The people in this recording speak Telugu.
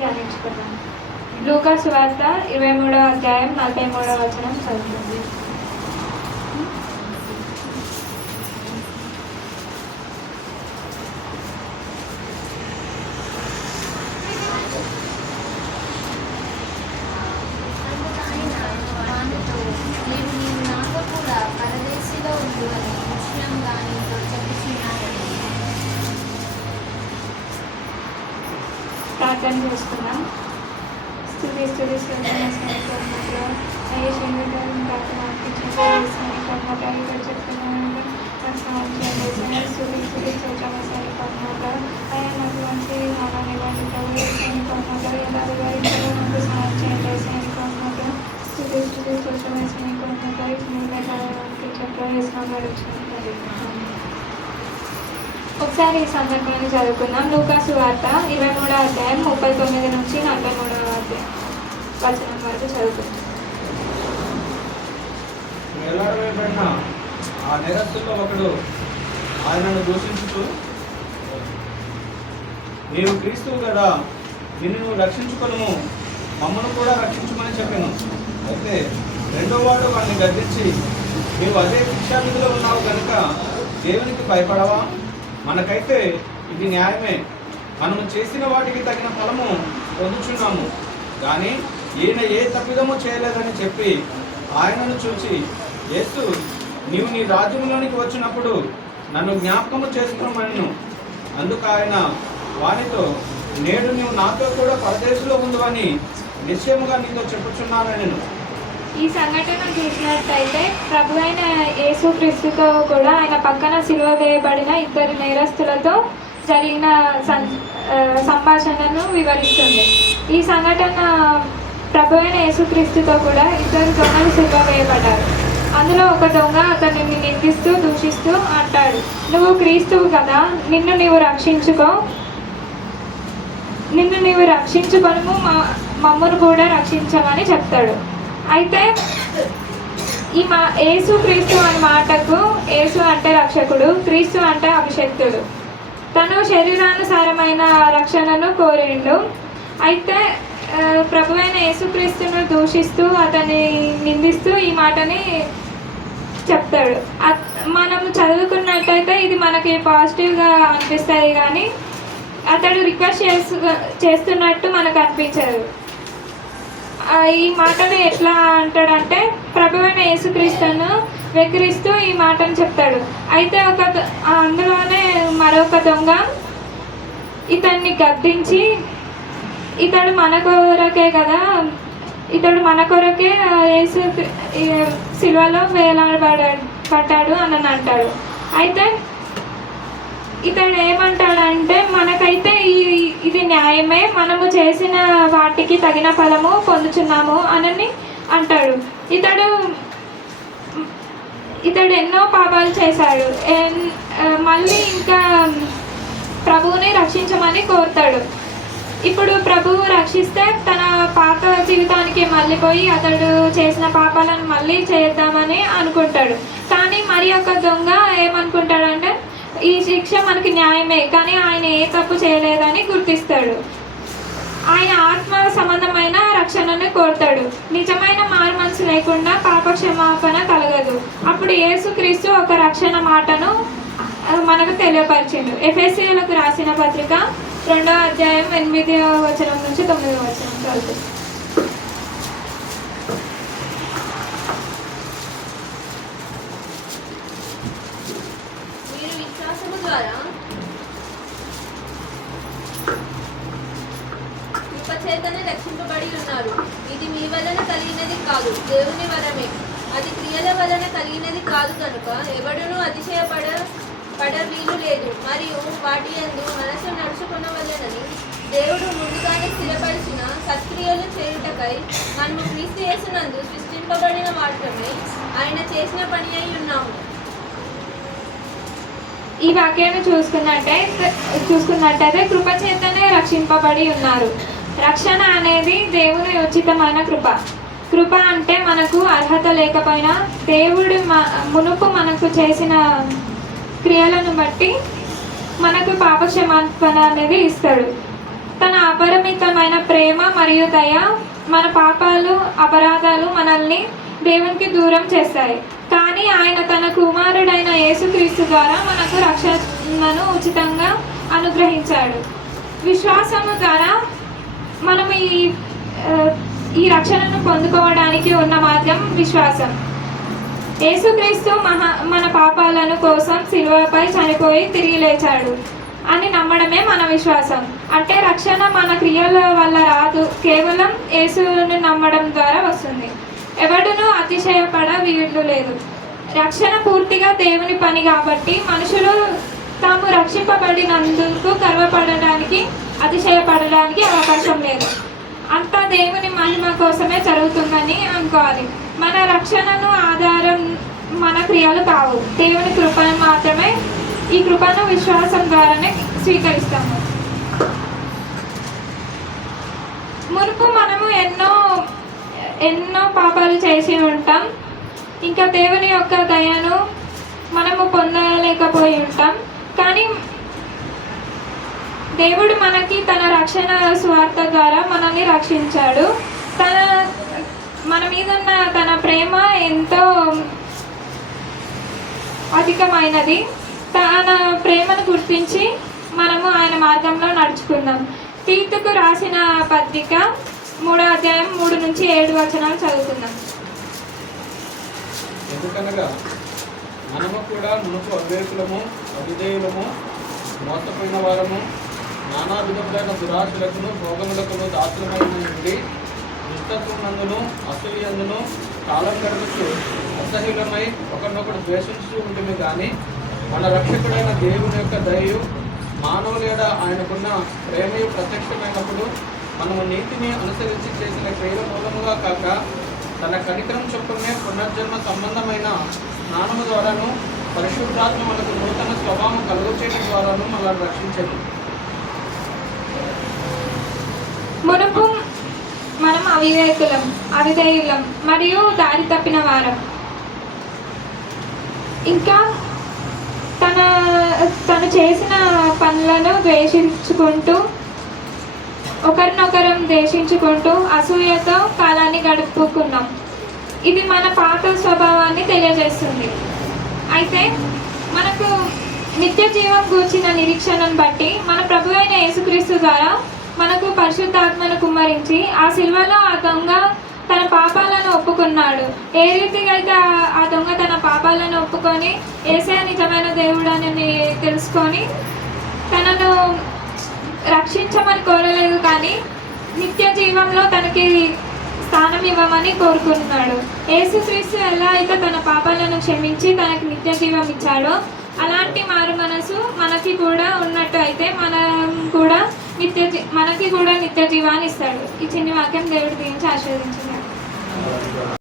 ధ్యానించుకున్నాం. లూకా సువార్త 23వ అధ్యాయం 43వ వచనం చదువుతుంది. ప్రార్థన చేసుకున్నాం. స్తుతి ఒకసారి ఈ సందర్భాన్ని చదువుకుందాం. లూకా సువార్త 23వ అధ్యాయం 39 నుంచి 43వ వచనం వరకు చదువుకుందాం. వేలాడవేయబడిన ఆ నేరస్తుల్లో ఒకడు ఆయనను దూషించుతూ, నీవు క్రీస్తువు కదా, నిన్ను నువ్వు రక్షించుకొనుము, మమ్మను కూడా రక్షించుమని చెప్పాను. అయితే రెండో వాడు వాడిని గద్దించి, నీవు అదే శిక్షావిధిలో ఉన్నావు కనుక దేవునికి భయపడవా? మనకైతే ఇది న్యాయమే, మనము చేసిన వాటికి తగిన ఫలము పొందుచున్నాము. కానీ ఈయన ఏ తప్పిదము చేయలేదని చెప్పి ఆయనను చూచి, యేసు, నీవు నీ రాజ్యంలోనికి వచ్చినప్పుడు నన్ను జ్ఞాపకము చేసుకున్నాను. అందుకు ఆయన వానితో, నేడు నీవు నాతో కూడా పరదేశంలో ఉందని నిశ్చయముగా నీతో చెప్పుచున్నాను. నేను ఈ సంఘటన చూసినట్టయితే ప్రభు అయిన యేసుక్రీస్తుతో కూడా ఆయన పక్కన సిలువ వేయబడిన ఇద్దరు నేరస్తులతో జరిగిన సంభాషణను వివరిస్తుంది. ఈ సంఘటన ప్రభు అయిన యేసుక్రీస్తుతో కూడా ఇద్దరు దొంగలు సిలువ వేయబడ్డారు. అందులో ఒక దొంగ అతనిని నిందిస్తూ దూషిస్తూ అంటాడు, నువ్వు క్రీస్తువు కదా, నిన్ను నీవు రక్షించుకొనుము, మమ్మను కూడా రక్షించమని చెప్తాడు. అయితే యేసు క్రీస్తు అనే మాటకు, యేసు అంటే రక్షకుడు, క్రీస్తు అంటే అభిషక్తుడు. తను శరీరానుసారమైన రక్షణను కోరిండు. అయితే ప్రభువైన యేసుక్రీస్తును దూషిస్తూ అతన్ని నిందిస్తూ ఈ మాటని చెప్తాడు. మనం చదువుకున్నట్టయితే ఇది మనకి పాజిటివ్గా అనిపిస్తుంది, కానీ అతడు రిక్వెస్ట్ చేస్తున్నట్టు మనకు అనిపించదు. ఈ మాటను ఎట్లా అంటాడంటే ప్రభువైన యేసుక్రీస్తును వెక్కిరిస్తూ ఈ మాటను చెప్తాడు. అయితే అందులోనే మరొక దొంగ ఇతన్ని గద్దించి, ఇతడు మన కొరకే యేసు సిలువలో వేలాడబడ్డాడు అని అంటాడు. అయితే ఇతడు ఏమంటాడంటే, మనకైతే ఇది న్యాయమే, మనము చేసిన వాటికి తగిన ఫలము పొందుచున్నాము అని అంటాడు. ఇతడు ఎన్నో పాపాలు చేశాడు, మళ్ళీ ఇంకా ప్రభువుని రక్షించమని కోరుతాడు. ఇప్పుడు ప్రభువు రక్షిస్తే తన పాత జీవితానికి మళ్ళీ పోయి అతడు చేసిన పాపాలను మళ్ళీ చేద్దామని అనుకుంటాడు. కానీ మరి ఒక దొంగ ఏమనుకుంటాడంటే, ఈ శిక్ష మనకి న్యాయమే, కానీ ఆయన ఏ తప్పు చేయలేదని గుర్తిస్తాడు. ఆయన ఆత్మ సంబంధమైన రక్షణను కోరుతాడు. నిజమైన మారుమనసు లేకుండా పాప క్షమాపణ కలగదు. అప్పుడు యేసుక్రీస్తు ఒక రక్షణ మాటను మనకు తెలియపరిచిండు. ఎఫెసీయులకు రాసిన పత్రిక 2వ అధ్యాయం 8వ వచనం నుంచి 9వ వచనం చదువుతుంది. కృపచేతనే రక్షింపబడి ఉన్నారు. ఇది మీ వలన కలిగినది కాదు, దేవుని వరమే. అది క్రియల వలన కలిగినది కాదు కనుక ఎవడునూ అతిశయపడ వీలు లేదు. మరియు వాటి యందు మనసు నడుచుకునవలెనని దేవుడు ముందుగానే స్థిరపరిచిన సత్క్రియలు చేయుటకై మనము క్రీస్తు యేసునందు సృష్టింపబడిన వాటిని ఆయన చేసిన పని అయి ఉన్నాము. ఈ వాక్యాన్ని చూసుకున్నట్టయితే కృపచేతనే రక్షింపబడి ఉన్నారు. రక్షణ అనేది దేవుని ఉచితమైన కృప అంటే మనకు అర్హత లేకపోయినా దేవుడు మునుపు మనకు చేసిన క్రియలను బట్టి మనకు పాపక్షమాపణ అనేది ఇస్తాడు. తన అపరిమితమైన ప్రేమ మరియు దయ మన పాపాలు అపరాధాలు మనల్ని దేవునికి దూరం చేస్తాయి. కానీ ఆయన తన కుమారుడైన యేసుక్రీస్తు ద్వారా మనకు రక్షణను ఉచితంగా అనుగ్రహించాడు. విశ్వాసము ద్వారా మనం ఈ రక్షణను పొందుకోవడానికి ఉన్న మార్గం విశ్వాసం. యేసుక్రీస్తు మన పాపాలను కోసం శిలువపై చనిపోయి తిరిగి లేచాడు అని నమ్మడమే మన విశ్వాసం. అంటే రక్షణ మన క్రియల వల్ల రాదు, కేవలం యేసుని నమ్మడం ద్వారా వస్తుంది. ఎవడునూ అతిశయపడ వీలు లేదు. రక్షణ పూర్తిగా దేవుని పని కాబట్టి మనుషులు తాము రక్షింపబడినందుకు గర్వపడడానికి అతిశయపడడానికి అవకాశం లేదు. అంతా దేవుని మహిమ కోసమే జరుగుతుందని అనుకోవాలి. మన రక్షణను ఆధారం మన క్రియలు కావు, దేవుని కృపను మాత్రమే. ఈ కృపను విశ్వాసం ద్వారానే స్వీకరిస్తాము. మునుపు మనము ఎన్నో పాపాలు చేసి ఉంటాం. ఇంకా దేవుని యొక్క దయను మనము పొందలేకపోయి ఉంటాం. కానీ దేవుడు మనకి తన రక్షణ స్వార్థ ద్వారా మనల్ని రక్షించాడు. మన మీద ఉన్న తన ప్రేమ ఎంతో అధికమైనది. తన ప్రేమను గుర్తించి మనము ఆయన మార్గంలో నడుచుకుందాం. తీతుకు రాసిన పత్రిక 3వ అధ్యాయం 3 నుంచి 7 వచనాలు చదువుకుందాం. ఎందుకనగా మనము కూడా మునుపు అవివేకులము, అవిధేయులము, మోసపోయిన వారము, నానా విధములైన దురాశలకును భోగములకును దాసులమైన నుండి దుష్టత్వమందును అసూయందును కాలం గడుపుతూ అసహ్యులమై ఒకరినొకడు ద్వేషించుతూ ఉంటుంది. కానీ మన రక్షకుడైన దేవుని యొక్క దయయు మానవుల యెడల ఆయనకున్న ప్రేమయు ప్రత్యక్షమైనప్పుడు మనము నీతిని అనుసరించి చేసిన క్రియల మూలముగా కాక తన కనికరం చొప్పునే పునర్జన్మ సంబంధమైన స్నానము ద్వారాను పరిశుద్ధాత్మ మనకు నూతన స్వభావం కలుగచేయడం ద్వారాను మనల్ని రక్షించదు. మునుపు మనం అవివేకులం, అవిధేయులం మరియు దారి తప్పిన వారం. ఇంకా తను చేసిన పనులను ద్వేషించుకుంటూ, ఒకరినొకరం ద్వేషించుకుంటూ అసూయతో కాలాన్ని గడుపుకున్నాం. ఇది మన పాత స్వభావాన్ని తెలియజేస్తుంది. అయితే మనకు నిత్య జీవం గూర్చిన నిరీక్షణను బట్టి మన ప్రభు అయిన యేసుక్రీస్తు ద్వారా మనకు పరిశుద్ధాత్మను కుమ్మరించి ఆ సిలువలో ఆ దొంగ తన పాపాలను ఒప్పుకున్నాడు. ఏ రీతిగా అయితే ఆ దొంగ తన పాపాలను ఒప్పుకొని యేసయ్య నిజమైన దేవుడని తెలుసుకొని తనను రక్షించమని కోరలేదు, కానీ నిత్య జీవంలో తనకి స్థానం ఇవ్వమని కోరుకున్నాడు. యేసుక్రీస్తు ఎలా అయితే తన పాపాలను క్షమించి తనకి నిత్య జీవం ఇచ్చాడో అలాంటి మారు మనసు మనకి కూడా ఉన్నట్టు అయితే మనకి కూడా నిత్య జీవాన్ని ఇస్తాడు. ఈ చిన్ని వాక్యం దేవుడి దీవించి ఆశీర్వదించింది.